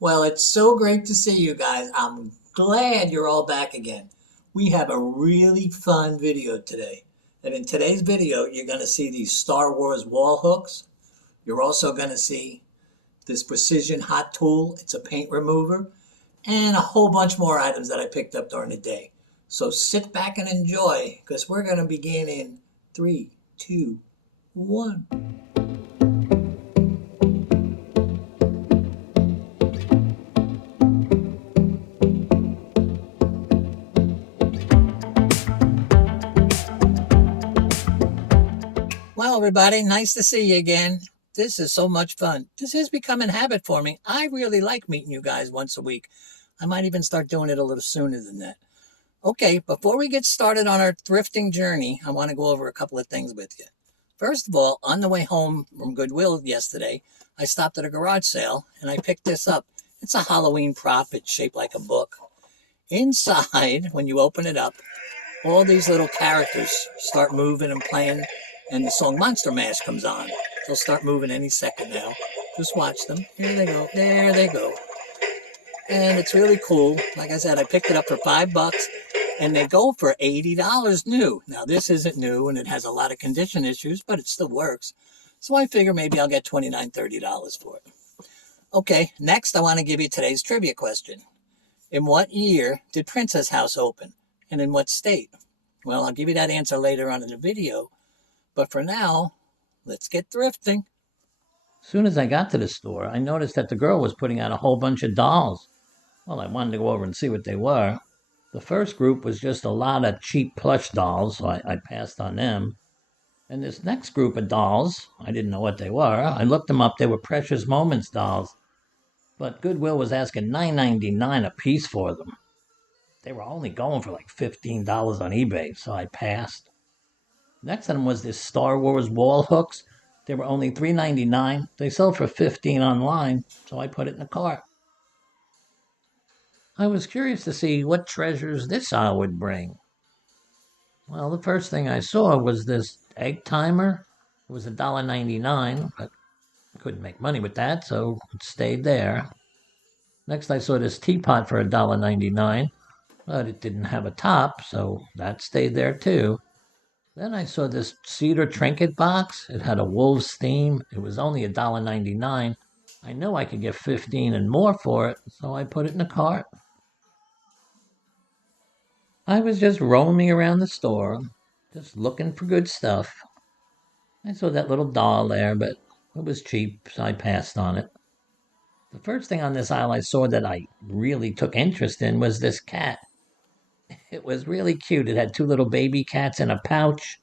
Well, it's so great to see you guys. I'm glad you're all back again. We have a really fun video today. And in today's video, you're going to see these Star Wars wall hooks. You're also going to see this precision hot tool. It's a paint remover and a whole bunch more items that I picked up during the day. So sit back and enjoy because we're going to begin in three, two, one. Well, everybody, nice to see you again. This is so much fun. This has become a habit for me. I really like meeting you guys once a week. I might even start doing it a little sooner than that. Okay, before we get started on our thrifting journey, I want to go over a couple of things with you. First of all, on the way home from Goodwill yesterday, I stopped at a garage sale and I picked this up. It's a Halloween prop. It's shaped like a book. Inside, when you open it up, all these little characters start moving and playing, and the song Monster Mash comes on. They'll start moving any second now. Just watch them. Here they go. There they go. And it's really cool. Like I said, I picked it up for $5 and they go for $80 new. Now, this isn't new and it has a lot of condition issues, but it still works. So I figure maybe I'll get $29, $30 for it. Okay, next I want to give you today's trivia question. In what year did Princess House open? And in what state? Well, I'll give you that answer later on in the video. But for now, let's get thrifting. As soon as I got to the store, I noticed that the girl was putting out a whole bunch of dolls. Well, I wanted to go over and see what they were. The first group was just a lot of cheap plush dolls, so I passed on them. And this next group of dolls, I didn't know what they were. I looked them up. They were Precious Moments dolls. But Goodwill was asking $9.99 a piece for them. They were only going for like $15 on eBay, so I passed. Next on them was this Star Wars wall hooks. They were only $3.99. They sell for $15 online, so I put it in the cart. I was curious to see what treasures this aisle would bring. Well, the first thing I saw was this egg timer. It was $1.99, but I couldn't make money with that, so it stayed there. Next, I saw this teapot for $1.99, but it didn't have a top, so that stayed there too. Then I saw this cedar trinket box. It had a wolf's theme. It was only $1.99. I know I could get 15 and more for it, so I put it in the cart. I was just roaming around the store, just looking for good stuff. I saw that little doll there, but it was cheap, so I passed on it. The first thing on this aisle I saw that I really took interest in was this cat. It was really cute. It had two little baby cats in a pouch.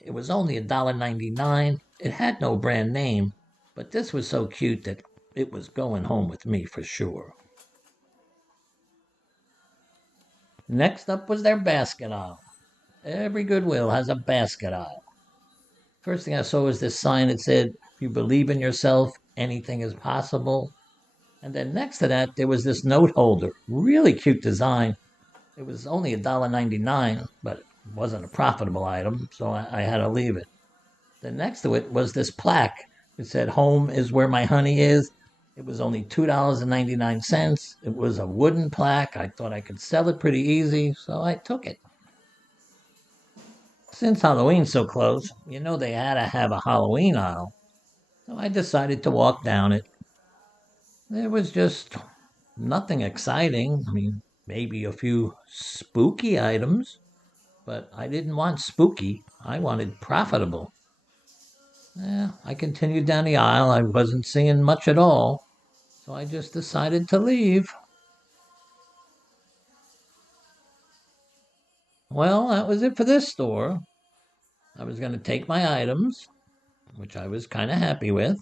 It was only $1.99. It had no brand name, but this was so cute that it was going home with me for sure. Next up was their basket aisle. Every Goodwill has a basket aisle. First thing I saw was this sign that said, "If you believe in yourself, anything is possible." And then next to that, there was this note holder. Really cute design. It was only $1.99, but it wasn't a profitable item, so I had to leave it. Then next to it was this plaque. It said, "Home is where my honey is." It was only $2.99. It was a wooden plaque. I thought I could sell it pretty easy, so I took it. Since Halloween's so close, they had to have a Halloween aisle. So I decided to walk down it. There was just nothing exciting. I mean, maybe a few spooky items, but I didn't want spooky. I wanted profitable. I continued down the aisle. I wasn't seeing much at all, so I just decided to leave. Well, that was it for this store. I was going to take my items, which I was kind of happy with,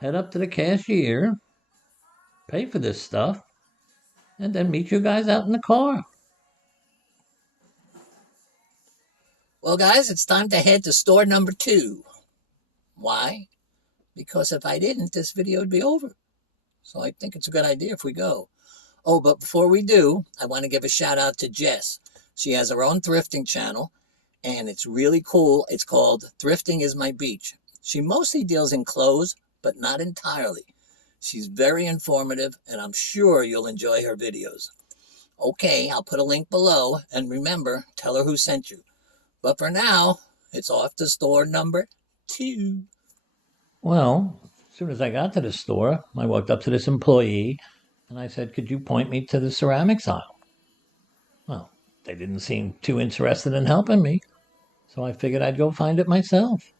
head up to the cashier, pay for this stuff, and then meet you guys out in the car. Well, guys, it's time to head to store number 2. Why? Because if I didn't, this video would be over. So I think it's a good idea if we go. Oh, but before we do, I want to give a shout out to Jess. She has her own thrifting channel, and it's really cool. It's called Thrifting is My Beach. She mostly deals in clothes, but not entirely. She's very informative, and I'm sure you'll enjoy her videos. Okay, I'll put a link below, and remember, tell her who sent you. But for now, it's off to store number 2. Well, as soon as I got to the store, I walked up to this employee and I said, "Could you point me to the ceramics aisle?" Well, they didn't seem too interested in helping me, so I figured I'd go find it myself.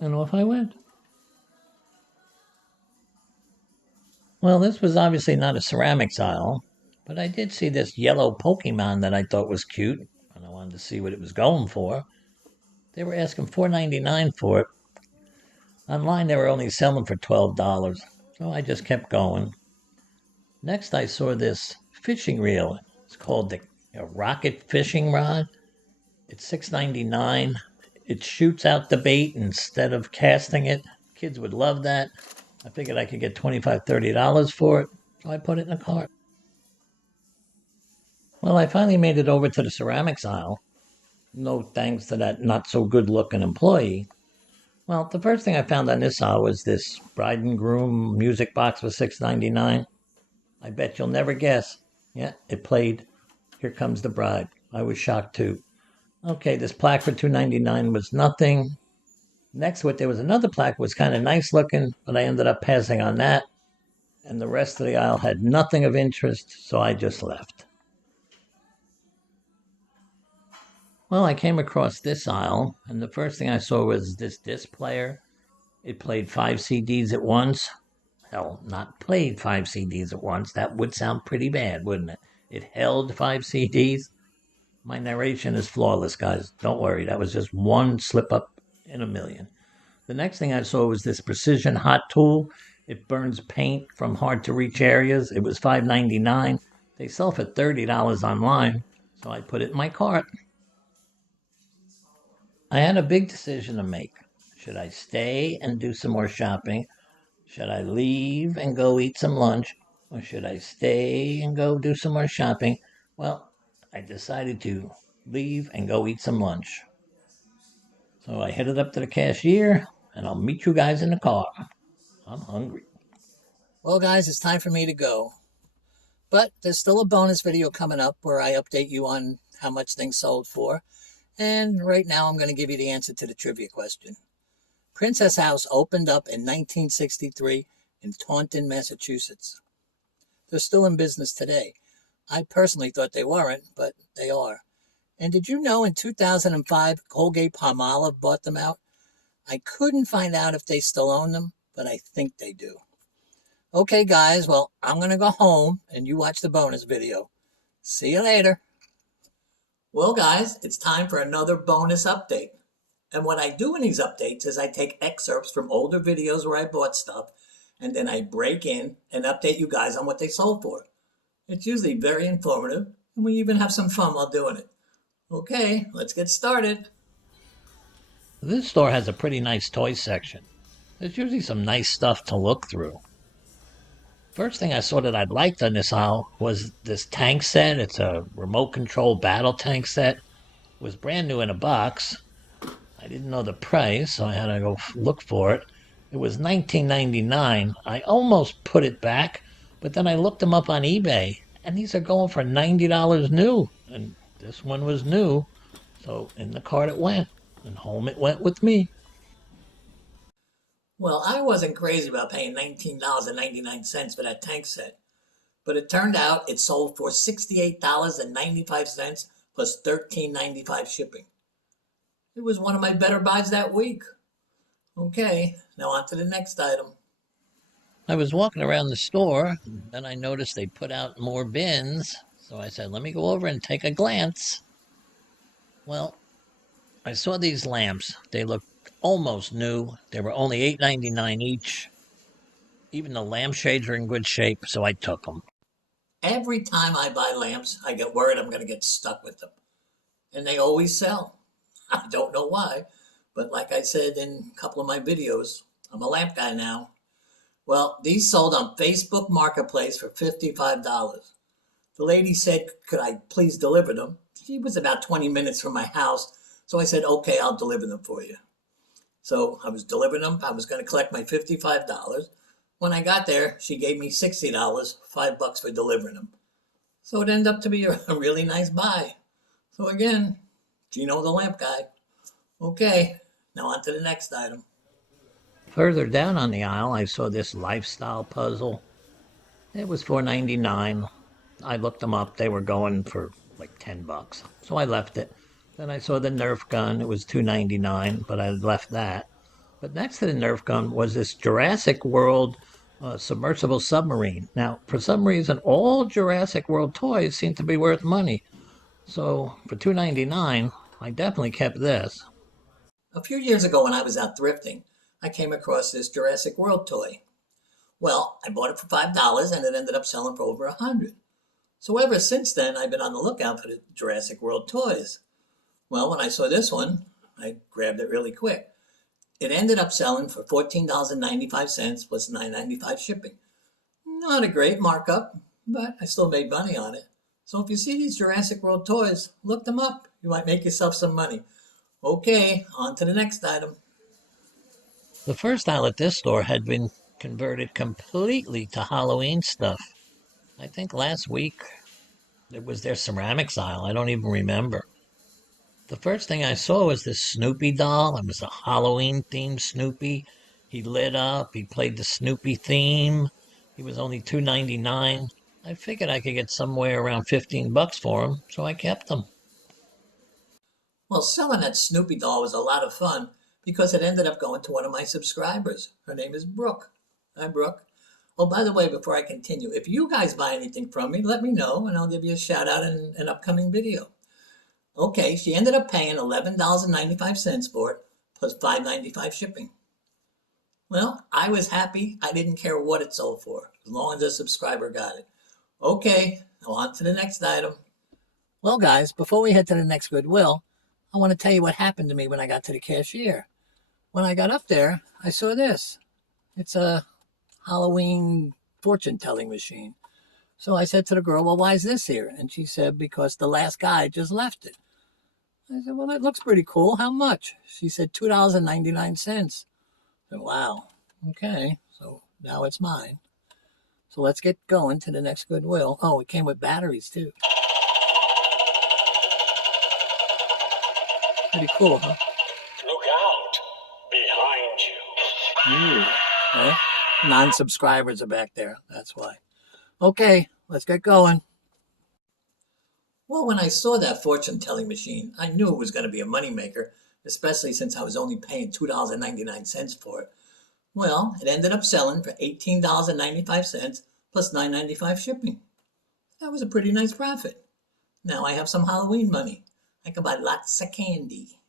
And off I went. Well, this was obviously not a ceramics aisle, but I did see this yellow Pokemon that I thought was cute, and I wanted to see what it was going for. They were asking $4.99 for it. Online, they were only selling for $12, so I just kept going. Next, I saw this fishing reel. It's called the Rocket Fishing Rod. It's $6.99. It shoots out the bait instead of casting it. Kids would love that. I figured I could get $25, $30 for it, so I put it in a cart. Well, I finally made it over to the ceramics aisle. No thanks to that not so good looking employee. Well, the first thing I found on this aisle was this bride and groom music box for $6.99. I bet you'll never guess. Yeah, it played Here Comes the Bride. I was shocked too. Okay, this plaque for $2.99 was nothing. Next to it, there was another plaque that was kind of nice looking, but I ended up passing on that. And the rest of the aisle had nothing of interest, so I just left. Well, I came across this aisle, and the first thing I saw was this disc player. It played 5 CDs at once. Hell, not played 5 CDs at once. That would sound pretty bad, wouldn't it? It held 5 CDs. My narration is flawless, guys. Don't worry. That was just one slip up in a million. The next thing I saw was this precision hot tool. It burns paint from hard to reach areas. It was $5.99. They sell for $30 online, so I put it in my cart. I had a big decision to make. Should I stay and do some more shopping? Should I leave and go eat some lunch? Or should I stay and go do some more shopping? Well, I decided to leave and go eat some lunch. So I headed up to the cashier, and I'll meet you guys in the car. I'm hungry. Well, guys, it's time for me to go. But there's still a bonus video coming up where I update you on how much things sold for. And right now I'm going to give you the answer to the trivia question. Princess House opened up in 1963 in Taunton, Massachusetts. They're still in business today. I personally thought they weren't, but they are. And did you know in 2005, Colgate-Palmolive bought them out? I couldn't find out if they still own them, but I think they do. Okay, guys, well, I'm going to go home and you watch the bonus video. See you later. Well, guys, it's time for another bonus update. And what I do in these updates is I take excerpts from older videos where I bought stuff, and then I break in and update you guys on what they sold for. It's usually very informative, and we even have some fun while doing it. Okay, let's get started. This store has a pretty nice toy section. There's usually some nice stuff to look through. First thing I saw that I'd liked on this aisle was this tank set. It's a remote control battle tank set. It was brand new in a box. I didn't know the price, so I had to go look for it. It was $19.99. I almost put it back, but then I looked them up on eBay, and these are going for $90 new. And this one was new, so in the cart it went, and home it went with me. Well, I wasn't crazy about paying $19.99 for that tank set, but it turned out it sold for $68.95 plus $13.95 shipping. It was one of my better buys that week. Okay, now on to the next item. I was walking around the store, and then I noticed they put out more bins, so I said, let me go over and take a glance. Well, I saw these lamps. They looked almost new. They were only $8.99 each. Even the lampshades are in good shape, so I took them. Every time I buy lamps, I get worried I'm going to get stuck with them. And they always sell. I don't know why, but like I said in a couple of my videos, I'm a lamp guy now. Well, these sold on Facebook Marketplace for $55. The lady said, could I please deliver them? She was about 20 minutes from my house, so I said, okay, I'll deliver them for you. So I was delivering them. I was going to collect my $55. When I got there, she gave me $60, $5 for delivering them. So it ended up to be a really nice buy. So again, Geno the lamp guy. Okay, now on to the next item. Further down on the aisle, I saw this lifestyle puzzle. It was $4.99. I looked them up. They were going for like $10. So I left it. Then I saw the Nerf gun. It was $2.99, but I left that. But next to the Nerf gun was this Jurassic World submersible submarine. Now, for some reason, all Jurassic World toys seem to be worth money. So for $2.99, I definitely kept this. A few years ago when I was out thrifting, I came across this Jurassic World toy. Well, I bought it for $5 and it ended up selling for over 100. So ever since then, I've been on the lookout for the Jurassic World toys. Well, when I saw this one, I grabbed it really quick. It ended up selling for $14.95 plus $9.95 shipping. Not a great markup, but I still made money on it. So if you see these Jurassic World toys, look them up. You might make yourself some money. Okay, on to the next item. The first aisle at this store had been converted completely to Halloween stuff. I think last week it was their ceramics aisle. I don't even remember. The first thing I saw was this Snoopy doll. It was a Halloween themed Snoopy. He lit up. He played the Snoopy theme. He was only $2.99. I figured I could get somewhere around $15 for him, so I kept him. Well, selling that Snoopy doll was a lot of fun because it ended up going to one of my subscribers. Her name is Brooke. Hi, Brooke. Oh, by the way, before I continue, if you guys buy anything from me, let me know and I'll give you a shout out in an upcoming video. Okay, she ended up paying $11.95 for it plus $5.95 shipping. Well, I was happy. I didn't care what it sold for as long as a subscriber got it. Okay, now on to the next item. Well, guys, before we head to the next Goodwill, I want to tell you what happened to me when I got to the cashier. When I got up there, I saw this. It's a Halloween fortune-telling machine. So I said to the girl, well, why is this here? And she said, because the last guy just left it. I said, well, that looks pretty cool. How much? She said, $2.99. I said, wow. Okay, so now it's mine. So let's get going to the next Goodwill. Oh, it came with batteries, too. Pretty cool, huh? Look out! Behind you. Ooh, non-subscribers are back there. That's why. Okay, let's get going. Well, when I saw that fortune-telling machine, I knew it was going to be a moneymaker, especially since I was only paying $2.99 for it. Well, it ended up selling for $18.95 plus $9.95 shipping. That was a pretty nice profit. Now I have some Halloween money. I can buy lots of candy.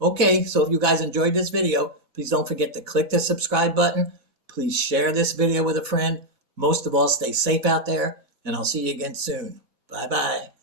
Okay, so if you guys enjoyed this video, please don't forget to click the subscribe button. Please share this video with a friend. Most of all, stay safe out there, and I'll see you again soon. Bye-bye.